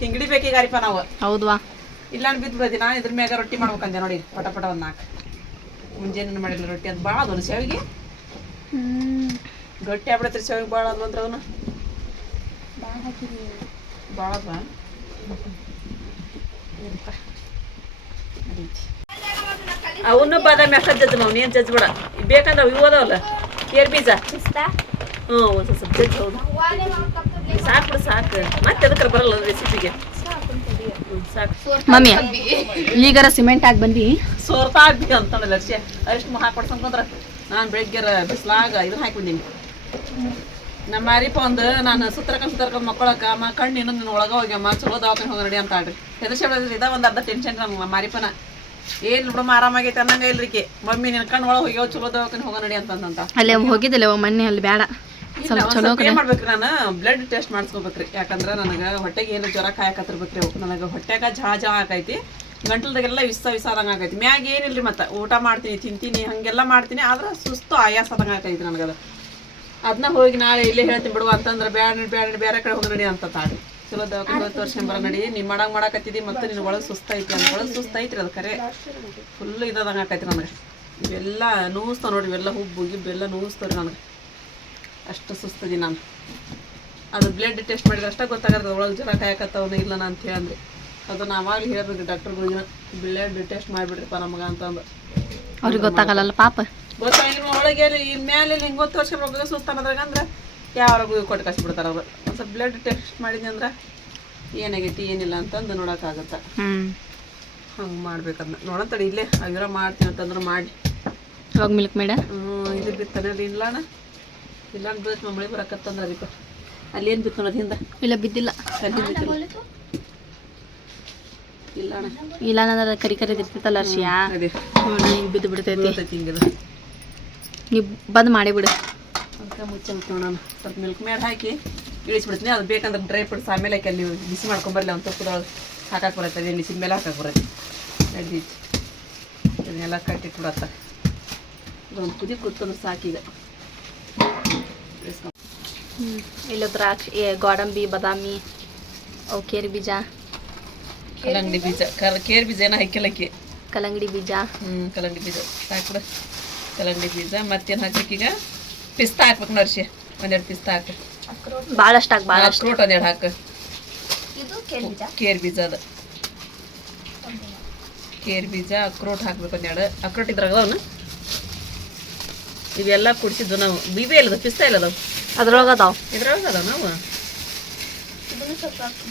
ಹಿಂಗಡಿ ಬೇಕೀಗ ಅರಿಪ ನಾವು ಹೌದ್ವಾ ಇಲ್ಲಾಂಡ್ ಬಿದ್ದು ಬಿಡ್ತೈತಿ ನಾನು ಇದ್ರ ಮ್ಯಾಗ ರೊಟ್ಟಿ ಮಾಡ್ಬೇಕಂದೆ ನೋಡಿ ಪಟ ಪಟ ಒಂದು 4 ಮುಂಜಾನೆ ಮಾಡಿಲ್ಲ ರೊಟ್ಟಿ ಅದು ಭಾಳ ಅದನು ಶಾವಿಗೆ ಗಟ್ಟಿ ಆಗ್ಬಿಡತ್ರಿ ಶಾವಿಗೆ ಭಾಳ ಅದು ಅಂದ್ರೆ ಅವನು ಭಾಳ ಅದ ಅವನು ಬಾದಾಮಿ ಅಷ್ಟ ಜಜ್ಜ ನಾವು ನೀನು ಜಜ್ಬಿಡ ಬೇಕಂದ್ರೆ ಇವು ಅದಾವಲ್ಲ ಕೇರ್ ಬೀಜ ಹ್ಞೂ ಒಂದು ಸ್ವಲ್ಪ ಜಜ್ಜ ಹೌದು ಸಾಕು ಬಿಡು ಸಾಕು ಮತ್ತೆ ಅದಕ್ಕೆ ಬರಲ್ಲ ರೆಸಿಪಿಗೆ ಸಾಕು ಮಮ್ಮಿ ಈಗಾರ ಸಿಮೆಂಟ್ ಹಾಕಿ ಬಂದು ಸೋರ್ತಾ ಆಗ್bi ಅಂತಂದ್ರೆ ಲಕ್ಷ್ಯ ಅರಿಷ್ಟು ಹಾಕೊಡ್ಸಂತಂದ್ರೆ ನಾನು ಬೆಳಿಗ್ಗೆ ಬಿಸ್ಲಾಗ ಇದನ್ನ ಹಾಕಿ ಬಂದೀನಿ ನಮ್ಮ ಮಾರಿಪ ಒಂದು ನಾನು ಸುತ್ತರ್ಕೊಂಡು ಮಕ್ಕಳಕ್ಕ ಕಣ್ಣು ಇನ್ನೊಂದು ಒಳಗೆ ಹೋಗ್ಯಮ್ಮ ಚಲೋ ದವಾಖಾನೆ ಹೋಗಿ ನಡಿ ಅಂತ ಆಡ್ರಿ ಹೆದರ್ಸಿ ಇದ ಒಂದು ಅರ್ಧ ಟೆನ್ಷನ್ ನಮ್ಮ ಮಾರಿಪನ ಏನು ಬಿಡಮ್ಮ ಆರಾಮಾಗೈತೆ ಅನ್ನಂಗೆ ಇಲ್ರಿಕೆ ಮಮ್ಮಿ ನಿನ್ನ ಕಣ್ಣು ಒಳಗೆ ಹೋಗ್ಯಾವ ಚಲೋ ದವಾಖಾನೆ ಹೋಗೋ ನಡಿ ಅಂತಂದಂತ ಅಲ್ಲಿ ಹೋಗಿದ್ದಿಲ್ಲ ಮೊನ್ನೆ ಅಲ್ಲಿ ಬೇಡ ಏನ್ ಮಾಡ್ಬೇಕ್ರಿ ನಾನು ಬ್ಲಡ್ ಟೆಸ್ಟ್ ಮಾಡಿಸ್ಕೋಬೇಕ್ರಿ ಯಾಕಂದ್ರೆ ನನಗೆ ಹೊಟ್ಟೆಗೆ ಏನು ಜ್ವರ ಕಾಯಕತ್ತಿರ್ಬೇಕ್ರಿ ನನಗೆ ಹೊಟ್ಟೆಗ ಜಾ ಆಕೈತಿ ಗಂಟಲ್ದಾಗೆಲ್ಲ ವಿಸ ಆದಂಗೆ ಆಕೈತಿ ಮ್ಯಾಗ ಏನಿಲ್ರಿ ಮತ್ತೆ ಊಟ ಮಾಡ್ತೀನಿ ತಿಂತೀನಿ ಹಾಗೆಲ್ಲ ಮಾಡ್ತೀನಿ ಆದ್ರೆ ಸುಸ್ತು ಆಯಾಸ ಆದಂಗೆ ಆಕೈತಿ ನನಗದ ಅದನ್ನ ಹೋಗಿ ನಾಳೆ ಇಲ್ಲೇ ಹೇಳ್ತೀನಿ ಬಿಡುವ ಅಂತಂದ್ರೆ ಬೇರೆ ಕಡೆ ಹೋಗಿ ನಡಿ ಅಂತ ತಾಡಿ ಚಲೋ ದವಾಖಾನೆ ತೋರ್ಸ್ಕೊಂಬರ ನಡಿ ನೀನು ಮಾಡಾಕತ್ತಿದ್ದಿ ಮತ್ತೆ ನಿನ್ನ ಒಳಗೆ ಸುಸ್ತೈತಿ ಅಂತ ಒಳಗೆ ಸುಸ್ತೈತ್ರಿ ಅದು ಕರೆ ಫುಲ್ ಇದಂಗೆ ಆಕೈತಿ ನನಗೆ ಇವೆಲ್ಲ ನೋವಿಸ್ತಾವ ನೋಡ್ರಿ ಇವೆಲ್ಲ ಹುಬ್ಬು ಗಿಬ್ಬೆಲ್ಲ ನೋವಿಸ್ತಾವ್ರಿ ನನಗೆ ಅಷ್ಟು ಸುಸ್ತದಿ ನಾನು ಅದು ಬ್ಲಡ್ ಟೆಸ್ಟ್ ಮಾಡಿದ್ರೆ ಅಷ್ಟೇ ಗೊತ್ತಾಗತ್ತೆ ಒಳಗೆ ಜ್ವರ ಕಾಯಕತ್ತವನ ಇಲ್ಲ ಅಂತ ಹೇಳಂದ್ರಿ ಅದನ್ನ ಆವಾಗಲೇ ಹೇಳ್ಬೇಕು ಡಾಕ್ಟರ್ಗಳಿಗೆ ಬ್ಲಡ್ ಟೆಸ್ಟ್ ಮಾಡಿಬಿಡ್ರಿಪ್ಪ ನಮಗೆ ಅಂತಂದು ಅವ್ರಿಗೆ ಗೊತ್ತಾಗಲ್ಲ ಪಾಪ ಗೊತ್ತಾಗಿನ ಒಳಗೆ ಈ ಮೇಲೆ ಹಿಂಗೆ ಗೊತ್ತು ವರ್ಷ ಸುಸ್ತಾನದ್ರಾಗ ಅಂದ್ರೆ ಯಾವಾಗ ಕೊಟ್ಟು ಕಳಿಸ್ಬಿಡ್ತಾರೆ ಅವ್ರು ಒಂದು ಸ್ವಲ್ಪ ಬ್ಲಡ್ ಟೆಸ್ಟ್ ಮಾಡಿದ್ನಿ ಅಂದ್ರೆ ಏನಾಗೈತಿ ಏನಿಲ್ಲ ಅಂತಂದು ನೋಡೋಕ್ಕಾಗತ್ತೆ ಹಂಗೆ ಮಾಡ್ಬೇಕಂದ್ರೆ ನೋಡಂತಡಿ ಇಲ್ಲೇ ಆಗಿರೋ ಮಾಡ್ತೀನಿ ಅಂತಂದ್ರೆ ಮಾಡಿ ಇವಾಗ ಮಿಲ್ಕ್ ಮೇಡ ಇದು ಬಿತ್ತಾನೆ ಇಲ್ಲಣ್ಣ ಇಲ್ಲ ಬೀಳ್ತು ಮಳೆ ಬರಕತ್ತಂದ್ರೆ ಅದಕ್ಕೆ ಅಲ್ಲಿ ಏನು ಬಿತ್ತು ಅನ್ನೋದು ಹಿಂದೆ ಇಲ್ಲ ಬಿದ್ದಿಲ್ಲ ಇಲ್ಲ ಅಣ್ಣ ಇಲ್ಲ ಅನ್ನೋದು ಕರಿ ಇರ್ತೈತಲ್ಲ ಅರ್ಶಿಯಾ ಅದೇ ಹಿಂಗೆ ಬಿದ್ದು ಬಿಡ್ತೈತಿ ಹಿಂಗೆಲ್ಲ ನೀವು ಬಂದ್ ಮಾಡಿ ಬಿಡು ಅದಕ್ಕೆ ಮುಚ್ಚಂತ ನೋಡೋಣ ಸ್ವಲ್ಪ ಮಿಲ್ಕ್ ಮೇಡ್ ಹಾಕಿ ಇಳಿಸ್ಬಿಡ್ತೀನಿ ಅದು ಬೇಕಂದ್ರೆ ಡ್ರೈ ಫ್ರೂಟ್ಸ್ ಆಮೇಲೆ ಹಾಕಿ ಅಲ್ಲಿ ಬಿಸಿ ಮಾಡ್ಕೊಂಬರಲಿ ಒಂದು ತುಪ್ಪದೊಳಗೆ ಹಾಕಕ್ಕೆ ಬರುತ್ತೆ ಎಣ್ಣೆ ಸಿದ ಮೇಲೆ ಹಾಕಕ್ಕೆ ಬರುತ್ತೆ ನಡ್ದೀತಿ ಇದನ್ನೆಲ್ಲ ಕಟ್ಟಿಟ್ಬಿಡತ್ತ ಇದೊಂದು ಕುದಿ ಕೂತಂದ್ರೆ ಸಾಕೀಗ ಇಲ್ಲ ದ್ರಾಕ್ಷಿ ಗೋಡಂಬಿ ಬಾದಾಮಿ ಅವು ಕೇರಿ ಬೀಜ ಕಲ್ಲಂಗಡಿ ಬೀಜ ಕೇರ್ ಬೀಜ ಏನೋ ಹಾಕಿಲ್ಲಕ್ಕಿ ಕಲ್ಲಂಗಡಿ ಬೀಜ ಕಲ್ಲಂಗಡಿ ಬೀಜ ಸಾಕ್ಬಿಡ ಕಲ್ಲಂಗಡಿ ಬೀಜ ಮತ್ತೇನು ಹಾಕ್ಬೇಕೀಗ ಪಿಸ್ತಾ ಹಾಕ್ಬೇಕು ನರ್ಷಿ ಒಂದೆರಡು ಪಿಸ್ತಾ ಹಾಕ ಭಾಳಷ್ಟು ಹಾಕಿ ಭಾಳ ಅಕ್ರೋಟ್ ಒಂದೆರಡು ಹಾಕು ಕೇರ್ ಬೀಜ ಅದು ಕೇರ್ ಬೀಜ ಅಕ್ರೋಟ್ ಹಾಕ್ಬೇಕು ಒಂದೆರಡು ಅಕ್ರೋಟ್ ಇದ್ರಾಗ ಅವನು ಇವೆಲ್ಲ ಕುಡಿಸಿದ್ದು ನಾವು ಬಿಬಿ ಇಲ್ಲದ ಪಿಸ್ತಾ ಇಲ್ಲದವು ಅದ್ರೊಳಗೆ ಅದಾವ ಇದ್ರೊಳಗೆ ಅದಾವ ನಾವು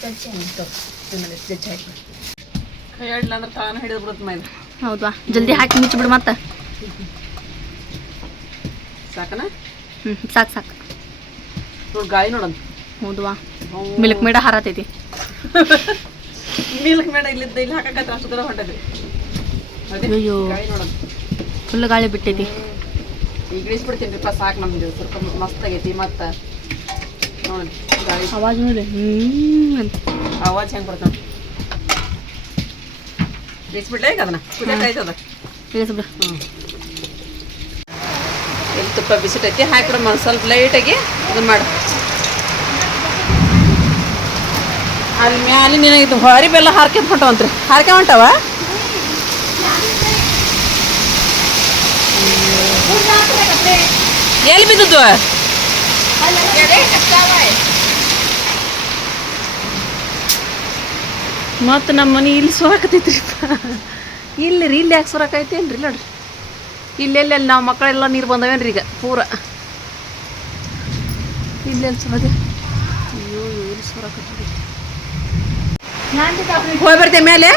ಜಜ್ಜಿ ಹಾಕಿ ಕೈ ಆಡಲಿಲ್ಲ ಅಂದ್ರೆ ತಾನು ಹಿಡಿದು ಬಿಡುತ್ತೆ ಮೈದ ಹೌದಾ ಜಲ್ದಿ ಹಾಕಿ ಮುಚ್ಚಿಬಿಡು ಮತ್ತೆ ಸಾಕನ ಸಾಕು ಸಾಕು ನೋಡಿ ಗಾಳಿ ನೋಡೋಣ ಹೌದವಾ ಮಿಲ್ಕ್ ಮೇಡ ಹಾರತೈತಿ ಮಿಲ್ಕ್ ಮೇಡ ಇಲ್ಲಿದ್ದ ಇಲ್ಲಿ ಹಾಕಕ್ಕೆ ಅಷ್ಟು ದೂರ ಹೊಂಟದ್ರಿ ಅಯ್ಯೋ ಗಾಳಿ ನೋಡೋಣ ಫುಲ್ ಗಾಳಿ ಬಿಟ್ಟೈತಿ ಈಗ ಇಳಿಸ್ಬಿಡ್ತೀನಿ ಸಾಕು ನಮ್ದು ಸ್ವಲ್ಪ ಮಸ್ತ್ ಆಗೈತಿ ಮತ್ತು ನೋಡಿ ಗಾಳಿ ಅವಾಜ್ ನೋಡಿ ಅಂತ ಆವಾಜ್ ಹೆಂಗೆ ಬರ್ತದೆ ಇಳಿಸ್ಬಿಡ್ಲೇ ಈಗ ಅದನ್ನ ಕುದಿಯಾಕೈತದ ಇಳಿಸ್ಬಿಡು ಎಲ್ಲಿ ತುಪ್ಪ ಬಿಸಿಟೈತಿ ಹಾಕಿಬಿಡಮ್ಮ ಸ್ವಲ್ಪ ಲೈಟಾಗಿ ಇದನ್ನು ಮಾಡು ಅಲ್ಲಿ ಮ್ಯಾಲೆ ನೀನು ಇದು ಹೊರಿ ಬೆಲ್ಲ ಹಾರ್ಕೊಂತ ಹೊಂಟವಂತ್ರಿ ಹೊಂಟವ ಎಲ್ಲಿ ಬಿದ್ದದ್ದು ಮತ್ತು ನಮ್ಮ ಮನೆ ಇಲ್ಲಿ ಸೋರಾಕತೈತ್ರಿಪ್ಪ ಇಲ್ಲಿ ರೀ ಇಲ್ಲಿ ಯಾಕೆ ಸೋರಾಕೈತಿ ಏನ್ರಿ ನೋಡ್ರಿ ಇಲ್ಲೆಲ್ಲಿ ನಾವು ಮಕ್ಕಳೆಲ್ಲ ನೀರು ಬಂದವೇನ್ರಿ ಈಗ ಪೂರ ಇಲ್ಲೆಲ್ಲಿ ಸೋದೆ ಅಯ್ಯೋ ಇಲ್ಲಿ ಸೋರಕತ್ತೀವಿ ಹೋಗಿ ಬರ್ತೀವಿ ಮೇಲೆ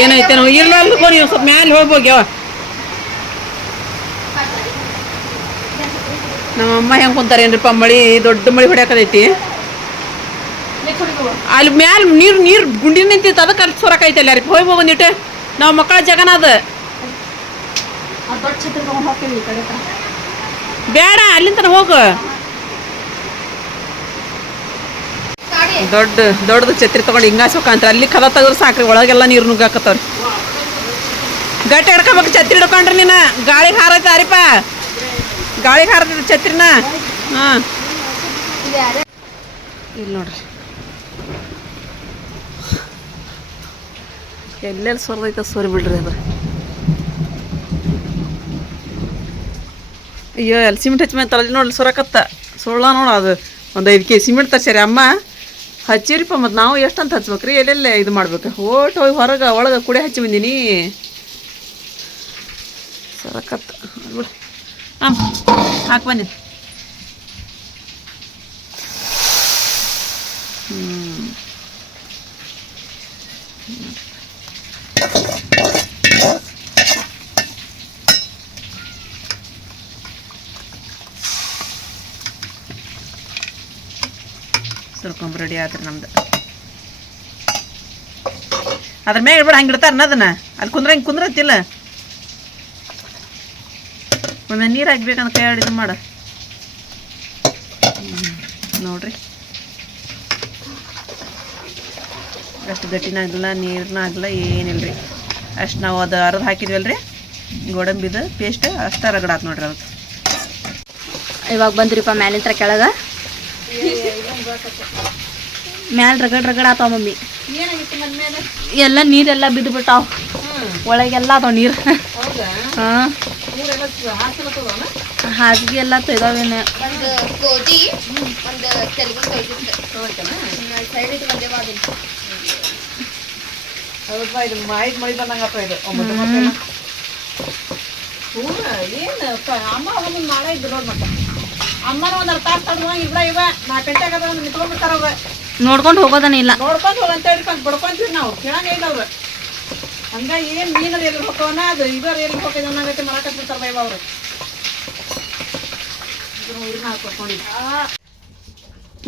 ಏನೈತೆ ನಾವು ಇಲ್ಲ ಹೋಗಿ ಸ್ವಲ್ಪ ಮ್ಯಾಲೆ ಹೋಗ್ಬೋಗ್ಯವ ನಮ್ಮ ಅಮ್ಮ ಹೆಂಗೆ ಕುಂತಾರೇನ್ರಿಪ್ಪ ಮಳಿ ದೊಡ್ಡ ಮಳಿ ಹೊಡ್ಯಾಕದೈತಿ ಅಲ್ಲಿ ಮ್ಯಾಲ ನೀರು ಗುಂಡಿ ನಿಂತಿತ್ತು ಅದಕ್ಕೆ ಅಲ್ಲಿ ಸೋರಕೈತೆ ಅಲ್ಲಿ ಯಾರಿಗೆ ಹೋಗಿ ಬಂದಿಟ್ಟು ನಾವು ಮಕ್ಕಳ ಜಗನ ಅದು ಬೇಡ ಅಲ್ಲಿಂದ ಹೋಗು ದೊಡ್ಡದು ಛತ್ರಿ ತಗೊಂಡು ಹಿಂಗಾಸ್ಬೇಕ ಅಂತ ಅಲ್ಲಿ ಕದ ತೆಗೆದ್ರೆ ಸಾಕ್ರಿ ಒಳಗೆಲ್ಲ ನೀರು ನುಗ್ಗಾಕತ್ತವ್ರಿ ಗಟ್ಟಿ ಹಿಡ್ಕೋಬೇಕು ಛತ್ರಿ ಹಿಡ್ಕೊಂಡ್ರಿ ನೀನು ಗಾಳಿಗೆ ಹಾರೈತೆ ಅರಿಪ ಗಾಳಿಗೆ ಹಾರತೈತೆ ಛತ್ರಿನ ಹಾಂ ಇಲ್ಲಿ ನೋಡ್ರಿ ಎಲ್ಲೆಲ್ಲಿ ಸೋರ್ದೈತೆ ಸೋರಿ ಬಿಡ್ರಿ ಅದು ಅಯ್ಯೋ ಅಲ್ಲಿ ಸಿಮೆಂಟ್ ಹಚ್ಚಿ ಮೇಲೆ ತಲೆ ನೋಡ್ಲಿ ಸೊರಕತ್ತ ಸುಳ್ಳ ನೋಡು ಅದು ಒಂದು 5 kg ಸಿಮೆಂಟ್ ತರ್ಸ್ಯಾರಿ ಅಮ್ಮ ಹಚ್ಚಿರಿಪ್ಪ ಮತ್ತು ನಾವು ಎಷ್ಟಂತ ಹಚ್ಬೇಕ್ರಿ ಎಲ್ಲೆಲ್ಲೇ ಇದು ಮಾಡ್ಬೇಕು ಓಟ್ ಹೋಗಿ ಹೊರಗೆ ಒಳಗೆ ಕುಡಿ ಹಚ್ಚಿ ಬಂದೀನಿ ಸೊರಕತ್ತ ಬಿಡು ಹಾಂ ಹಾಕಿ ಬಂದೀನಿ ಸುರ್ಕೊಂಬ ರೆಡಿ ಆತ್ರಿ ನಮ್ದು ಅದ್ರ ಮ್ಯಾಗ ಇಡ್ಬೇಡ ಹಂಗೆ ಇಡ್ತಾರನ ಅದನ್ನ ಅಲ್ಲಿ ಹಿಂಗೆ ಕುಂದ್ರತ್ತಿಲ್ಲ ಒಮ್ಮೆ ನೀರು ಹಾಕ್ಬೇಕಂತ ಕೈ ಆಡಿದ್ದು ಮಾಡ ನೋಡ್ರಿ ಅಷ್ಟು ಗಟ್ಟಿನಾಗಲ್ಲ ನೀರನ್ನಾಗಲ್ಲ ಏನಿಲ್ಲ ರೀ ಅಷ್ಟು ನಾವು ಅದು ಅರ್ದು ಹಾಕಿದ್ವಲ್ರಿ ಗೋಡಂಬಿದು ಪೇಸ್ಟ್ ಅಷ್ಟು ರಗಡಾತ್ ನೋಡ್ರಿ ಅದಕ್ಕೆ ಇವಾಗ ಬಂದ್ರಿಪ್ಪ ಮ್ಯಾಲಿಂತ್ರ ಕೆಳಗೆ ಮ್ಯಾಲೆ ರಗಡ್ ಆತಾವ ಮಮ್ಮಿ ಎಲ್ಲ ನೀರೆಲ್ಲ ಬಿದ್ದು ಬಿಟ್ಟಾವ ಒಳಗೆಲ್ಲ ಅದಾವ ನೀರು ಹಾಂ ಹಾಸಿಗೆ ಎಲ್ಲ ತೊಯ್ದಾವೇನೆ ಮಳಿ ಬಂದಂಗ ಇದು ಏನು ಅಮ್ಮ ಒಂದು ನಾಳೆ ಇದ್ದು ನೋಡಿ ಮತ್ತೆ ಅಮ್ಮನ ಒಂದು ತಾಸು ತಡ್ದು ಇವ್ರ 4 ಗಂಟೆಗೆ ಅದ ನಿಂತ್ಕೊಂಡ್ಬಿಡ್ತಾರ ಅವ್ರ ನೋಡ್ಕೊಂಡು ಹೋಗೋದನ್ನ ಇಲ್ಲ ನೋಡ್ಕೊಂಡು ಹೋಗಂತ ಹೇಳ್ಕೊಂಡು ಬಡ್ಕೊಂತೀವಿ ನಾವು ಕೇಳಂಗ ಇಲ್ಲ ಅವ್ರು ಹಂಗ ಏನು ಮೀನದ ಎಲ್ಲಿ ಹೋಗೋಣ ಅದು ಇದರ ಎಲ್ಲಿ ಹೋಗಿದ ಅನ್ನಂಗೈತೆ ಮರಕತ್ಬಿಡ್ತಾರ ಬೈವ ಅವರು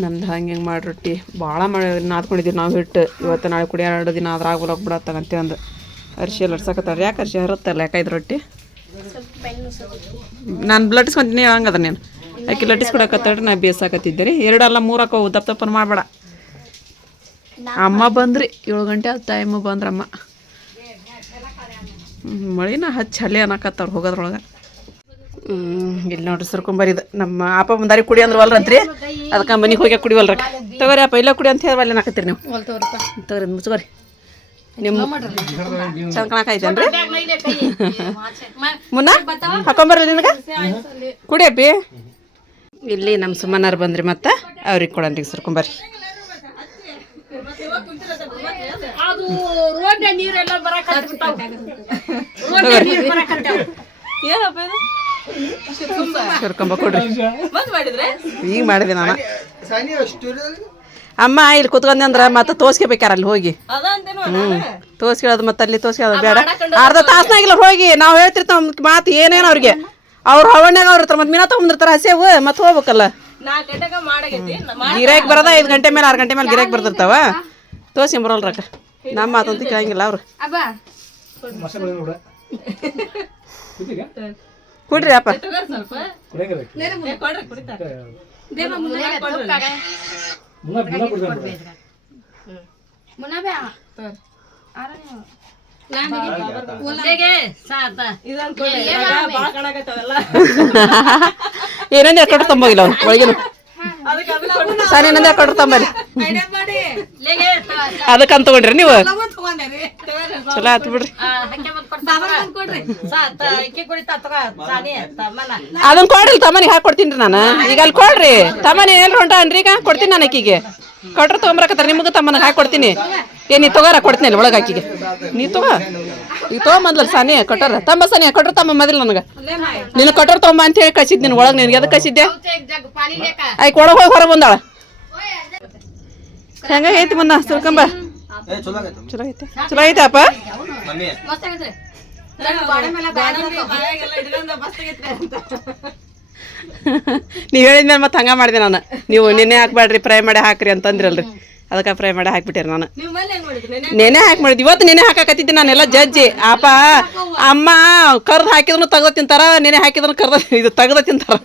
ನಮ್ದು ಹಂಗೆ ಮಾಡಿ ರೊಟ್ಟಿ ಭಾಳ ಮಾಡಿ ನಾದ್ಕೊಂಡಿದ್ದೀವಿ ನಾವು ಹಿಟ್ಟು ಇವತ್ತು ನಾಳೆ ಕುಡಿ 2 ದಿನ ಆದ್ರೆ ಆಗೋಲಕ್ಕೆ ಬಿಡತ್ತಾಗಂತೆ ಒಂದು ಅರ್ಶಿ ಎಲ್ಲ ಅರ್ಸಕತ್ತಾರ ಯಾಕೆ ಅರ್ಶಿ ಹರುತ್ತಲ್ಲ ಯಾಕೈದು ರೊಟ್ಟಿ ನಾನು ಲಟ್ಟಿಸ್ಕೊಂತೀನಿ ಹಂಗದ ನೀನು ಆಕೆ ಲಟ್ಟಿಸ್ಕೊಡಕತ್ತಾಡ್ರಿ ನಾ ಬೇಸಾಕತ್ತಿದ್ದೆ ರೀ 2 ಅಲ್ಲ 3 ಹಾಕೋ ದಪ್ಪನ ಮಾಡಬೇಡ ಅಮ್ಮ ಬಂದ್ರಿ 7 ಗಂಟೆ ಆದ ಟೈಮು ಬಂದ್ರಮ್ಮ ಮಳಿನ ಹಚ್ಚಿ ಹಲೆ ಅನ್ನಕತ್ತವ್ರು ಹೋಗೋದ್ರೊಳಗೆ ಇಲ್ಲಿ ನೋಡ್ರಿ ಸರ್ಕೊಂಬರಿದು ನಮ್ಮ ಅಪ್ಪ ಬಂದಾರಿ ಕುಡಿ ಅಂದ್ರೆ ಒಲ್ರಂತ್ರಿ ಅದಕ್ಕೆ ಮನೆಗೆ ಹೋಗಿ ಕುಡಿವಲ್ರ ತಗೋರಿ ಅಪ್ಪ ಇಲ್ಲ ಕುಡಿ ಅಂತ ಹೇಳಿ ಅಲ್ಲಿ ಹಾಕತ್ತೀರಿ ನೀವು ತಗೋರಿ ಮುಚ್ಕೋರಿ ನಿಮ್ಮ ಚಂದ ಕಾಣಕೈತೇನ್ರಿ ಮುನ್ನ ಹಾಕೊಂಬರ್ರಿ ನಿನಗೆ ಕುಡಿಯಪ್ಪಿ ಇಲ್ಲಿ ನಮ್ಮ ಸುಮ್ಮನಾರು ಬಂದ್ರಿ ಮತ್ತೆ ಅವ್ರಿಗೆ ಕೊಡನ್ರಿ ಸರ್ಕೊಂಬರ್ರಿ ಕರ್ಕೊಂಬ ಕೊಡ್ರಿ ಈಗ ಮಾಡಿದೆ ನಾನು ಅಮ್ಮ ಇಲ್ಲಿ ಕುತ್ಕೊಂಡೆ ಅಂದ್ರೆ ಮತ್ತೆ ತೋರ್ಸ್ಕೋಬೇಕಾರ ಅಲ್ಲಿ ಹೋಗಿ ತೋರ್ಸ್ಕೊಳ್ಳೋದು ಮತ್ತೆ ಅಲ್ಲಿ ತೋರ್ಸ್ಕೊಳ್ಳೋದು ಬೇಡ ಅರ್ಧ ತಾಸ್ನಾಗಿಲ್ಲ ಹೋಗಿ ನಾವು ಹೇಳ್ತಿರ್ತಾವ ಮಾತು ಏನೇನು ಅವ್ರಿಗೆ ಅವ್ರು ಹವಣ್ಯಾಗ ಅವ್ರ ಇರ್ತಾರೆ ಮತ್ತೆ ಮೀನಾ ತಗೊಂಡಿರ್ತಾರೆ ಹಸೇವು ಮತ್ತೆ ಹೋಗ್ಬೇಕಲ್ಲ ಗಿರಾಕಿ ಬರೋದ 5 ಗಂಟೆ ಮೇಲೆ 6 ಗಂಟೆ ಮೇಲೆ ಗಿರಾಕಿ ಬರ್ತಿರ್ತಾವ ತೋರ್ಸಿ ಬರೋಲ್ರಕ್ಕ ನಮ್ಮ ಮಾತಂತ ಕೇಳಂಗಿಲ್ಲ ಅವ್ರು ಕುಡ್ರಿ ಅಪ್ಪ ಏನಂದ್ರೆ ಕಟ್ಟ ತಂಬೋಗಿಲ್ಲ ಅವ್ನು ಒಳಗೇನು ಸರ್ ಏನಂದ್ರೆ ಕಟ್ಟ ತಂಬರಿ ಅದಕ್ಕಂತ ತಗೊಂಡ್ರಿ ನೀವು ಚಲೋ ಆಯ್ತು ಬಿಡ್ರಿ ಅದನ್ನ ಕೊಡ್ರಿ ತಮ್ಮನಿಗೆ ಹಾಕೊಡ್ತೀನಿ ರೀ ನಾನು ಈಗ ಅಲ್ಲಿ ಕೊಡ್ರಿ ತಮ್ಮನಿ ಎಲ್ರು ಹೊಂಟನ್ರಿ ಈಗ ಕೊಡ್ತೀನಿ ನಾನು ಆಕಿಗೆ ಕೊಟ್ರೆ ತೊಗೊಂಬರಕತ್ತಾರ ನಿಮ್ಗೆ ತಮ್ಮನಿಗೆ ಹಾಕೊಡ್ತೀನಿ ನೀ ತಗೋರ ಕೊಡ್ತೀನಿ ಒಳಗೆ ಆಕಿಗೆ ನೀ ತಗೋ ಈಗ ತೊಗೊಂಬಂದ್ಲ ಸಾನಿ ಕಟ್ಟೋರ ಸಾನಿ ಕಟ್ಟರ್ ತಮ್ಮ ಮೊದಲು ನನಗೆ ನೀನು ಕಟ್ಟೋರ್ ತೊಗೊಂಬ ಅಂತ ಹೇಳಿ ಕಳ್ಸಿದ್ ನೀನು ಒಳಗೆ ನಿನಗೆ ಎದಕ್ಕೆ ಕಳ್ಸಿದ್ದೆ ಆಯ್ಕೆ ಒಳಗೆ ಹೋಗಿ ಹೊರಗೆ ಬಂದಾಳ ಹೆಂಗೈತಿ ಮುನ್ನ ಸುರ್ಕಂಬ ಚಲೋ ಐತೆ ಚಲೋ ಐತೆ ಅಪ್ಪ ನೀವು ಹೇಳಿದ್ಮೇಲೆ ಮತ್ತೆ ಹಂಗೆ ಮಾಡಿದೆ ನಾನು ನೀವು ನೆನೆ ಹಾಕ್ಬೇಡ್ರಿ ಫ್ರೈ ಮಾಡಿ ಹಾಕ್ರಿ ಅಂತಂದ್ರಲ್ರಿ ಅದಕ್ಕೆ ಫ್ರೈ ಮಾಡಿ ಹಾಕ್ಬಿಟ್ಟಿರಿ ನಾನು ನೆನೆ ಹಾಕಿ ಮಾಡಿದ್ವಿ ಇವತ್ತು ನೆನೆ ಹಾಕಾಕತ್ತಿದ್ದೆ ನಾನೆಲ್ಲ ಜಜ್ಜಿ ಅಪ್ಪ ಅಮ್ಮ ಕರ್ದು ಹಾಕಿದ್ರು ತೆಗ್ದ ತಿಂತಾರ ನೆನೆ ಹಾಕಿದ್ರು ಕರ್ದ ಇದು ತೆಗ್ದ ತಿಂತಾರ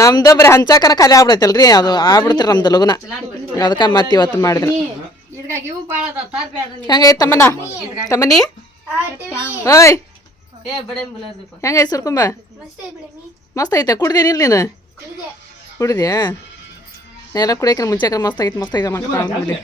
ನಮ್ದು ಬರೀ ಹಂಚಾಕನ ಖಾಲಿ ಆಗ್ಬಿಡೈತಲ್ರಿ ಅದು ಆಗ್ಬಿಡ್ತೀರಿ ನಮ್ದು ಲಗುನ ಅದಕ್ಕೆ ಮತ್ತೆ ಇವತ್ತು ಮಾಡಿದ್ರಿ ಹೆಂಗೈತೆ ತಮ್ಮನಿ ಓಯ್ ಹೆಂಗೈತೆ ಸುರ್ಕುಂಬ ಮಸ್ತ್ ಐತೆ ಕುಡ್ದೇನಿಲ್ಲ ನೀನು ಕುಡಿದ್ಯಾ ಎಲ್ಲ ಕುಡಿಯೋಕೆ ಮುಂಚೆ ಮಸ್ತ್ ಆಗೈತೆ ಮಸ್ತ್ ಐತೆ ಮಕ್ಕಳು